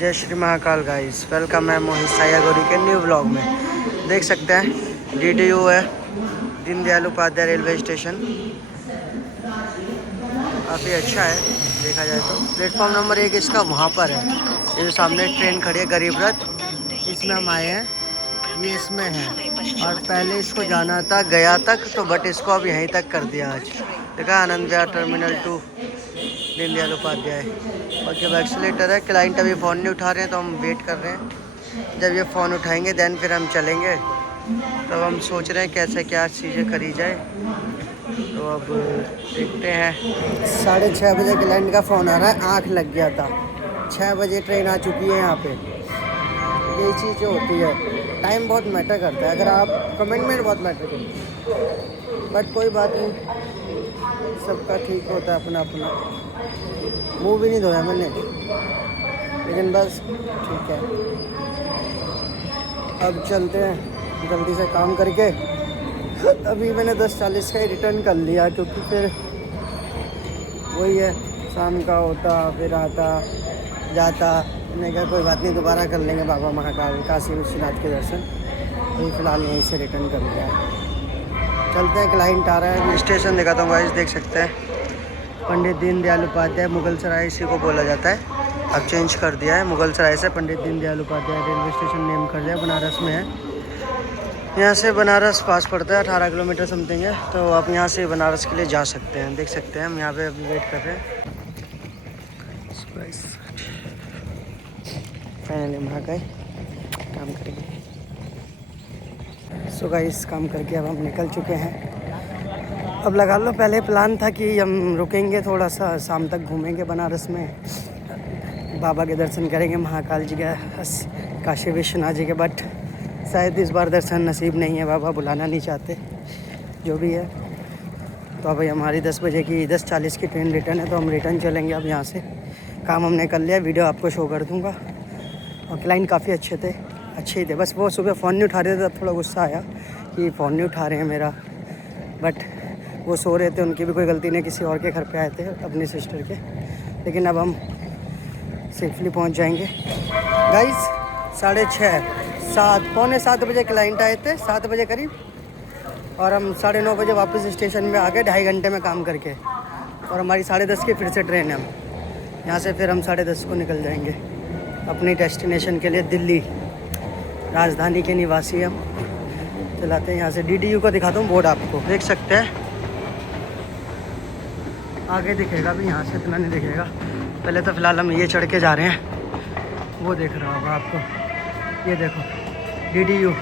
जय Shri Mahakal guys, welcome है मोहित साया गौरी के न्यू व्लॉग में। देख सकते हैं DDU है, दीनदयाल उपाध्याय रेलवे स्टेशन। काफ़ी अच्छा है देखा जाए तो। प्लेटफॉर्म नंबर 1 इसका वहाँ पर है, ये जो सामने ट्रेन खड़ी है गरीब रथ, इसमें हम आए हैं, ये इसमें है। और पहले इसको जाना था गया तक तो, बट इसको अब यहीं तक कर दिया आज। देखा आनंद विहार टर्मिनल 2 दीनदयाल उपाध्याय। बाकी अब एक्सीलेटर है। क्लाइंट अभी फ़ोन नहीं उठा रहे हैं तो हम वेट कर रहे हैं। जब ये फ़ोन उठाएंगे देन फिर हम चलेंगे। तब हम सोच रहे हैं कैसे क्या चीज़ें करी जाए। तो अब देखते हैं। 6:30 बजे क्लाइंट का फ़ोन आ रहा है, आँख लग गया था। 6 बजे ट्रेन आ चुकी है यहाँ पे। यही चीज़ जो होती है, टाइम बहुत मैटर करता है। अगर आप कमिटमेंट बहुत मैटर करती है, बट कोई बात नहीं, सबका ठीक होता है अपना अपना। मुँह भी नहीं धोया मैंने, लेकिन बस ठीक है। अब चलते हैं जल्दी से काम करके। अभी मैंने 10:40 का ही रिटर्न कर लिया, क्योंकि फिर वही है, शाम का होता फिर आता जाता। मैंने कहा कोई बात नहीं, दोबारा कर लेंगे बाबा महाकाल काशी विश्वनाथ के दर्शन। अभी फ़िलहाल यहीं से रिटर्न कर लिया। चलते हैं, क्लाइंट आ रहा है। स्टेशन दिखाता हूँ गाइस, देख सकते हैं पंडित दीनदयाल उपाध्याय मुगल सराय इसी को बोला जाता है। अब चेंज कर दिया है, मुगल सराय से Pandit Deendayal Upadhyay railway station name कर दिया। बनारस में है, यहाँ से बनारस पास पड़ता है, 18 किलोमीटर समथिंग है। तो आप यहाँ से बनारस के लिए जा सकते हैं। देख सकते हैं हम यहाँ पे अभी वेट कर रहे हैं। फाइनली वहाँ गए काम करेंगे। सो गाइस काम करके अब हम निकल चुके हैं। अब लगा लो, पहले प्लान था कि हम रुकेंगे थोड़ा सा, शाम तक घूमेंगे बनारस में, बाबा के दर्शन करेंगे, महाकाल जी का, काशी विश्वनाथ जी के। बट शायद इस बार दर्शन नसीब नहीं है, बाबा बुलाना नहीं चाहते, जो भी है। तो अब हमारी 10 बजे की 10:40 की ट्रेन रिटर्न है, तो हम रिटर्न चलेंगे अब यहाँ से। काम हमने कर लिया, वीडियो आपको शो कर दूँगा। और क्लाइंट काफ़ी अच्छे ही थे। बस वो सुबह फ़ोन नहीं उठा रहे थे, तब थोड़ा गुस्सा आया कि फ़ोन नहीं उठा रहे हैं मेरा। बट वो सो रहे थे, उनकी भी कोई गलती नहीं, किसी और के घर पे आए थे, अपनी सिस्टर के। लेकिन अब हम सेफली पहुंच जाएंगे गाइस। 6:30 7 पौने 7 बजे क्लाइंट आए थे, 7 बजे करीब, और हम 9:30 बजे वापस स्टेशन में आ गए, 2.5 घंटे में काम करके। और हमारी 10:30 की फिर से ट्रेन है। हम यहाँ से फिर हम 10:30 को निकल जाएंगे अपनी डेस्टिनेशन के लिए, दिल्ली। राजधानी के निवासी हम चलाते हैं यहाँ से। DDU को दिखाता हूँ बोर्ड, आपको देख सकते हैं, आगे दिखेगा भी, यहाँ से इतना नहीं दिखेगा। पहले तो फ़िलहाल हम ये चढ़ के जा रहे हैं, वो देख रहा होगा आपको, ये देखो DDU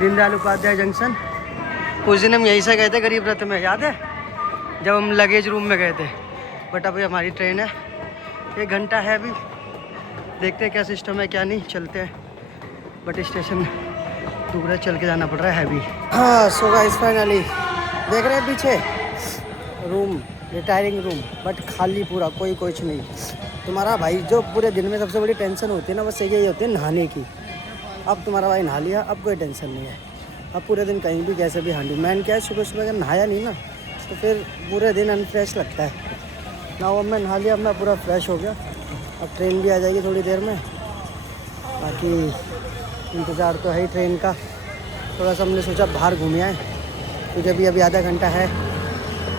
दीनदयाल उपाध्याय जंक्शन। उस दिन हम यहीं से गए थे गरीब रथ में, याद है, जब हम लगेज रूम में गए थे। बट अभी हमारी ट्रेन है, 1 घंटा है अभी, देखते हैं क्या सिस्टम है क्या नहीं, चलते हैं। बट स्टेशन दूर है, चल के जाना पड़ रहा है अभी। हाँ सो गाइस फाइनली देख रहे हैं पीछे रूम, रिटायरिंग रूम, बट खाली पूरा, कोई कुछ नहीं। तुम्हारा भाई जो पूरे दिन में सबसे बड़ी टेंशन होती है ना, बस यही होती है नहाने की। अब तुम्हारा भाई नहा लिया, अब कोई टेंशन नहीं है। अब पूरे दिन कहीं भी कैसे भी हांडी। मैन क्या है, सुबह सुबह अगर नहाया नहीं ना तो फिर पूरे दिन अनफ्रेश लगता है ना। अब मैं नहा लिया, अब मैं पूरा फ्रेश हो गया। अब ट्रेन भी आ जाएगी थोड़ी देर में, बाकी इंतज़ार तो है ही ट्रेन का। थोड़ा सा हमने सोचा बाहर घूम आए, क्योंकि अभी आधा घंटा है।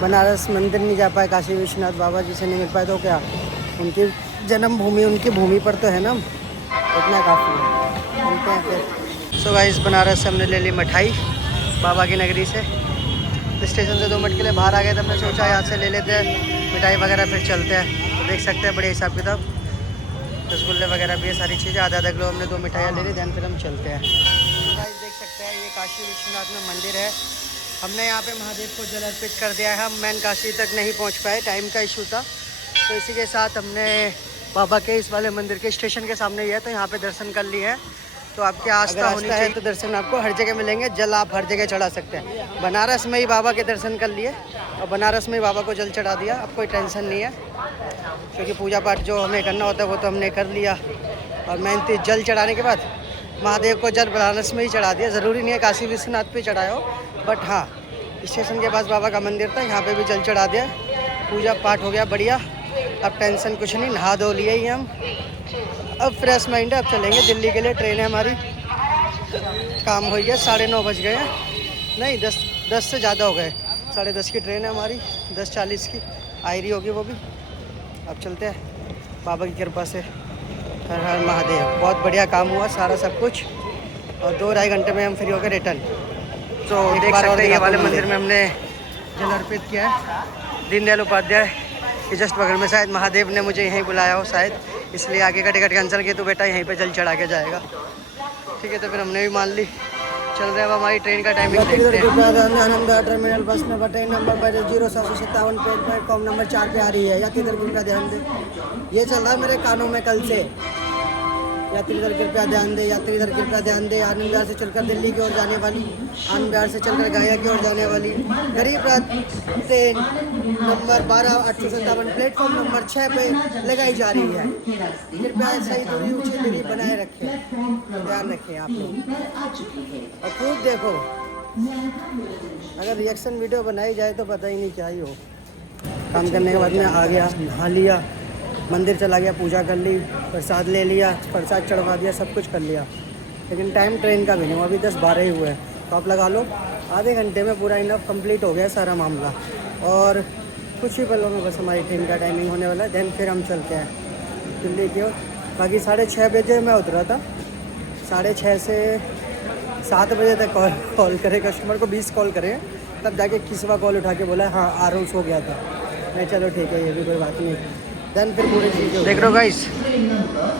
बनारस मंदिर नहीं जा पाए, काशी विश्वनाथ बाबा जी से नहीं मिल पाए, तो क्या, उनकी जन्मभूमि, उनकी भूमि पर तो है ना, इतना काफ़ी है। मिलते हैं फिर। सो गाइस बनारस से हमने ले ली मिठाई बाबा की नगरी से। स्टेशन से 2 मिनट के लिए बाहर आ गए, तो हमने सोचा यहाँ से ले लेते हैं मिठाई वगैरह, फिर चलते हैं। देख सकते हैं बड़े हिसाब किताब, रसगुल्ले वगैरह भी है, सारी चीज़ें। आधा किलो हमने 2 मिठाइयाँ ले ली, दैन फिर हम चलते हैं। गाइस देख सकते हैं ये काशी विश्वनाथ में मंदिर है। हमने यहाँ पे महादेव को जल अर्पित कर दिया है। हम मैन काशी तक नहीं पहुँच पाए, टाइम का इशू था। तो इसी के साथ हमने बाबा के इस वाले मंदिर के स्टेशन के सामने ही है, तो यहाँ पे दर्शन कर लिए हैं। तो आपकी आस्था होनी चाहिए तो दर्शन आपको हर जगह मिलेंगे। जल आप हर जगह चढ़ा सकते हैं। बनारस में ही बाबा के दर्शन कर लिए और बनारस में ही बाबा को जल चढ़ा दिया। अब कोई टेंशन नहीं है, क्योंकि पूजा पाठ जो हमें करना होता है वो तो हमने कर लिया। और मेन चीज़, जल चढ़ाने के बाद महादेव को जल बनारस में ही चढ़ा दिया। ज़रूरी नहीं है काशी विश्वनाथ पे चढ़ाया हो, बट हाँ स्टेशन के पास बाबा का मंदिर था, यहाँ पे भी जल चढ़ा दिया। पूजा पाठ हो गया बढ़िया। अब टेंशन कुछ नहीं, नहा धो लिए ही हम। अब फ्रेश माइंड है, अब चलेंगे दिल्ली के लिए। ट्रेन है हमारी, काम हो गया, 9:30 बज गए हैं, नहीं 10 से ज़्यादा हो गए। 10:30 की ट्रेन है हमारी, 10:40 की आई रही होगी वो भी। अब चलते हैं बाबा की कृपा से। हर हर महादेव। बहुत बढ़िया काम हुआ सारा सब कुछ, और 2-2.5 घंटे में हम फ्री होकर रिटर्न। तो देख सकते हैं ये वाले मंदिर में हमने जल अर्पित किया है। दीनदयाल उपाध्याय के जस्ट बगल में, शायद महादेव ने मुझे यहीं बुलाया हो शायद, इसलिए आगे का टिकट कैंसिल किया। तो बेटा यहीं पे जल चढ़ा के जाएगा, ठीक है। तो फिर हमने भी मान ली। चल रहे हैं अब हमारी ट्रेन का टाइमिंग देखते हैं। आनंद टर्मिनल बस में ट्रेन नंबर 0757 प्लेटफॉर्म नंबर 4 पे आ रही है। या किधर कृपया ध्यान दे, ये चल रहा है मेरे कानों में कल से। यात्री दल कृपया ध्यान दे, यात्री दल कृपया ध्यान दे। आनंद विहार से चलकर दिल्ली की ओर जाने वाली, आनंद विहार से चलकर गया की ओर जाने वाली गरीब रथ ट्रेन नंबर 12/857 प्लेटफॉर्म नंबर 6 पे लगाई जा रही है। कृपया सही दूरी, ऊंची दूरी बनाए रखें, ध्यान रखें आप लोग। और खूब देखो, अगर रिएक्शन वीडियो बनाई जाए तो पता ही नहीं क्या ही हो। काम करने के बाद में आ गया, नहा लिया, मंदिर चला गया, पूजा कर ली, प्रसाद ले लिया, प्रसाद चढ़वा दिया, सब कुछ कर लिया। लेकिन टाइम ट्रेन का भी नहीं हुआ, अभी 10-12 ही हुए हैं। तो आप लगा लो आधे घंटे में पूरा इनफ कंप्लीट हो गया सारा मामला। और कुछ ही पलों में बस हमारी ट्रेन का टाइमिंग होने वाला है। देन फिर हम चलते हैं दिल्ली की ओर। बाकी 6:30 बजे मैं उतरा था, 6:30 से 7 बजे तक कॉल करे कस्टमर को, 20 कॉल करे, तब जाके किसवा कॉल उठा के बोला हाँ आ रहा हूँ, सो गया था मैं। चलो ठीक है, ये भी कोई बात नहीं। देन फिर पूरी चीज़ें देख रहे हो गाइस,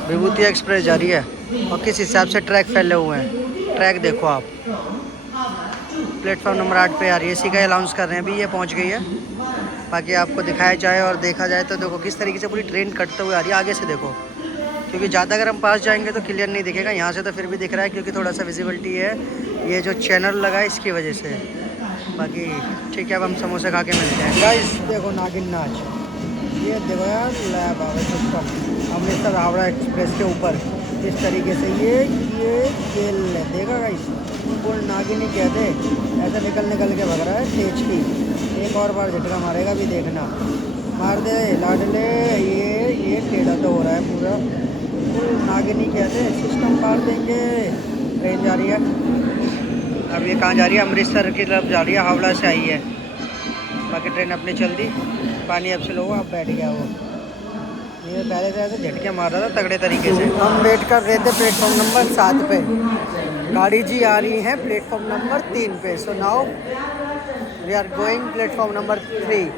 विभूति एक्सप्रेस जा रही है और किस हिसाब से ट्रैक फैले हुए हैं। ट्रैक देखो आप, प्लेटफॉर्म नंबर 8 पे आ रही है, इसी का अनाउंस कर रहे हैं। अभी ये पहुंच गई है। बाकी आपको दिखाया जाए और देखा जाए तो देखो किस तरीके से पूरी ट्रेन कटते हुए आ रही है। आगे से देखो, क्योंकि ज़्यादा अगर हम पास जाएंगे तो क्लियर नहीं दिखेगा। यहाँ से तो फिर भी दिख रहा है, क्योंकि थोड़ा सा विजिबिलिटी है, ये जो चैनल लगा है इसकी वजह से। बाकी ठीक है, अब हम समोसे खा के मिलते हैं। गाइस देखो नागिन नाच, ये देखो यार, लैब आ गया अमृतसर हावड़ा एक्सप्रेस के ऊपर इस तरीके से। ये खेल देखा गाइस, फुल नागिन ही कहते, ऐसा निकल के भग रहा है तेज की। एक और बार झटका मारेगा भी, देखना, मार दे लाडले। ये टेढ़ा तो हो रहा है पूरा, फुल नागिन ही कहते, सिस्टम काट देंगे। ट्रेन जा रही है, अब ये कहाँ जा रही है? अमृतसर की तरफ जा रही है, हावड़ा से आई है। बाकी ट्रेन अपनी चल दी, पानी अब से लो, अब बैठ गया वो। ये पहले से ऐसे झटके मार रहा था तगड़े तरीके से। हम वेट कर रहे थे प्लेटफॉर्म नंबर 7 पे, गाड़ी जी आ रही है प्लेटफॉर्म नंबर 3 पे। So now we are going platform number 3।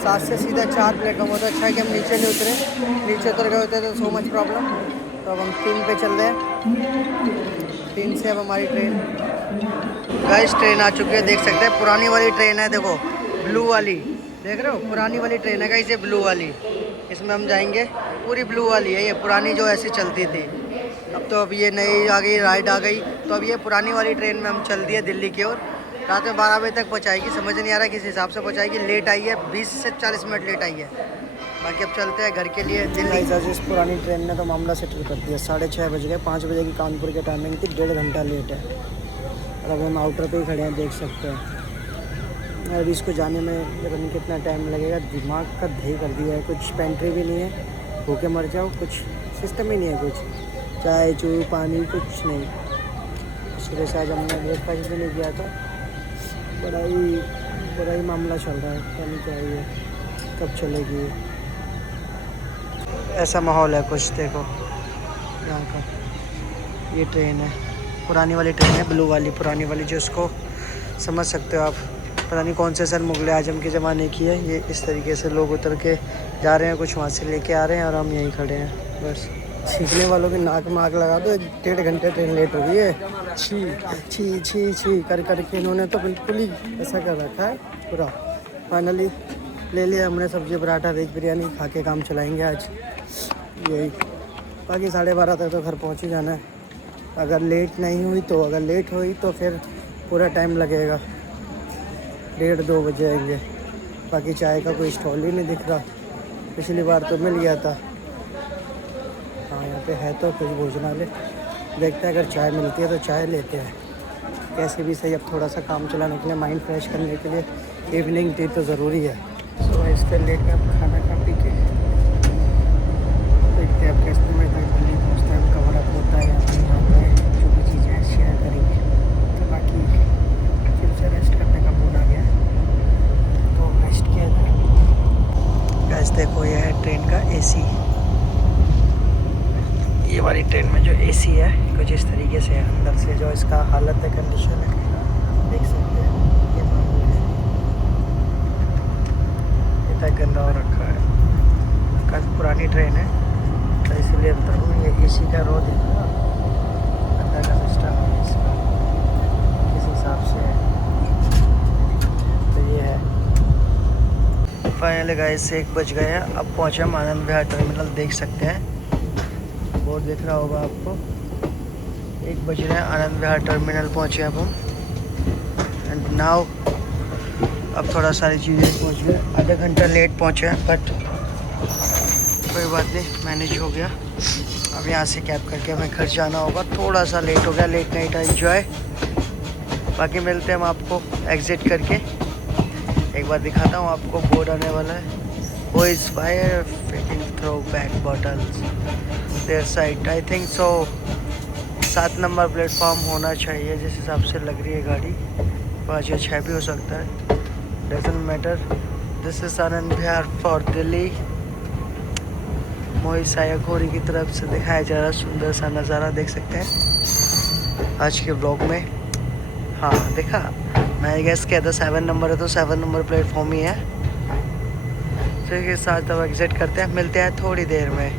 7 से सीधा 4 प्लेटफॉर्म होता है। अच्छा है कि हम नीचे नहीं उतरे, नीचे उतर गए होते तो सो मच प्रॉब्लम। तो अब हम 3 पे चल रहे हैं, 3 से अब हमारी ट्रेन। गाइस ट्रेन आ चुकी है, देख सकते हैं पुरानी वाली ट्रेन है, देखो ब्लू वाली, देख रहे हो? पुरानी वाली ट्रेन है गाइस, ये ब्लू वाली, इसमें हम जाएंगे। पूरी ब्लू वाली है ये, पुरानी जो ऐसी चलती थी। अब ये नई आ गई, राइड आ गई। तो अब ये पुरानी वाली ट्रेन में हम चल दिए दिल्ली की ओर। रात में 12 बजे तक पहुँचाएगी, समझ नहीं आ रहा किस हिसाब से पहुँचाएगी। लेट आई है, 20 से 40 मिनट लेट आई है। बाकी अब चलते हैं घर के लिए दिल्ली। इस पुरानी ट्रेन ने तो मामला सेटल कर दिया। 6:30 बज गए, 5 बजे की कानपुर की टाइमिंग थी, 1.5 घंटा लेट है। और अब हम आउटर पे ही खड़े हैं, देख सकते हैं। और इसको जाने में पता नहीं कितना टाइम लगेगा। दिमाग का दही कर दिया है, कुछ पेंट्री भी नहीं है, भूखे मर जाओ, कुछ सिस्टम ही नहीं है, कुछ चाय चू पानी कुछ नहीं। सुबह से आज हमने ब्रेकफास्ट भी नहीं किया था। बड़ा ही मामला चल रहा है, पता नहीं क्या है, कब चलेगी। ऐसा माहौल है कुछ, देखो यहाँ का। ये ट्रेन है, पुरानी वाली ट्रेन है, ब्लू वाली पुरानी वाली, जो उसको समझ सकते हो आप। पता नहीं कौन से सर मुग़ल आजम के ज़माने की है। ये इस तरीके से लोग उतर के जा रहे हैं, कुछ वहाँ से लेके आ रहे हैं और हम यहीं खड़े हैं बस। सीखने वालों की नाक में आग लगा दो, 1.5 घंटे ट्रेन लेट हो गई है। छी करके इन्होंने तो बिल्कुल ही ऐसा कर रखा है पूरा। फाइनली ले लिया हमने सब्ज़ी पराठा वेज बिरयानी, खा के काम चलाएँगे आज यही। बाकी 12:30 तक तो घर पहुँच ही जाना है। अगर लेट नहीं हुई तो, अगर लेट हुई तो फिर पूरा टाइम लगेगा, 1:30-2 बजे आएंगे। बाकी चाय का कोई स्टॉल ही नहीं दिख रहा, पिछली बार तो मिल गया था। हाँ यहाँ पे है तो कुछ भोजनालय, देखते हैं अगर चाय मिलती है तो चाय लेते हैं। कैसे भी सही, अब थोड़ा सा काम चलाने के लिए, माइंड फ्रेश करने के लिए इवनिंग टी तो ज़रूरी है। सुबह इससे लेकर अब खाना खा पी के देखते हैं अब ये वाली ट्रेन में जो एसी है कुछ इस तरीके से है। अंदर से जो इसका हालत है, कंडीशन है, देख सकते हैं। ये मामूल है, इतना गंदा हो रखा है। काफ़ी पुरानी ट्रेन है तो इसलिए बता रहा हूँ। ये एसी का रो देख रहा, अंदर का सिस्टम है इसका किस हिसाब से है। तो ये है फाइनली गाइस 1 बज गया। अब पहुँचे हम आनंद विहार टर्मिनल, देख सकते हैं बोर्ड दिख रहा होगा आपको। 1 बज रहे हैं, आनंद विहार टर्मिनल पहुँचे अब हम। एंड नाउ अब थोड़ा सारी चीज़ें पहुँच गए, आधा घंटा लेट पहुँचे हैं बट कोई बात नहीं, मैनेज हो गया। अब यहाँ से कैब करके हमें घर जाना होगा। थोड़ा सा लेट हो गया, लेट नाइट एंजॉय। बाकी मिलते हैं हम आपको एग्ज़िट करके। एक बार दिखाता हूँ आपको, बोर्ड आने वाला है, वो is fire faking throw back bottles there side. I think so 7 number platform होना चाहिए जिस हिसाब से लग रही है गाड़ी। 5 या 6 भी हो सकता है, doesn't matter. This is Anand Vihar for Delhi. Mohit Sayakhori की तरफ से दिखाया जा रहा सुंदर सा नज़ारा देख सकते हैं आज के ब्लॉग में। हाँ देखा, मैं गेस किया था 7 नंबर है तो 7 नंबर प्लेटफॉर्म ही है। तो इसके साथ अब एग्ज़िट करते हैं, मिलते हैं थोड़ी देर में।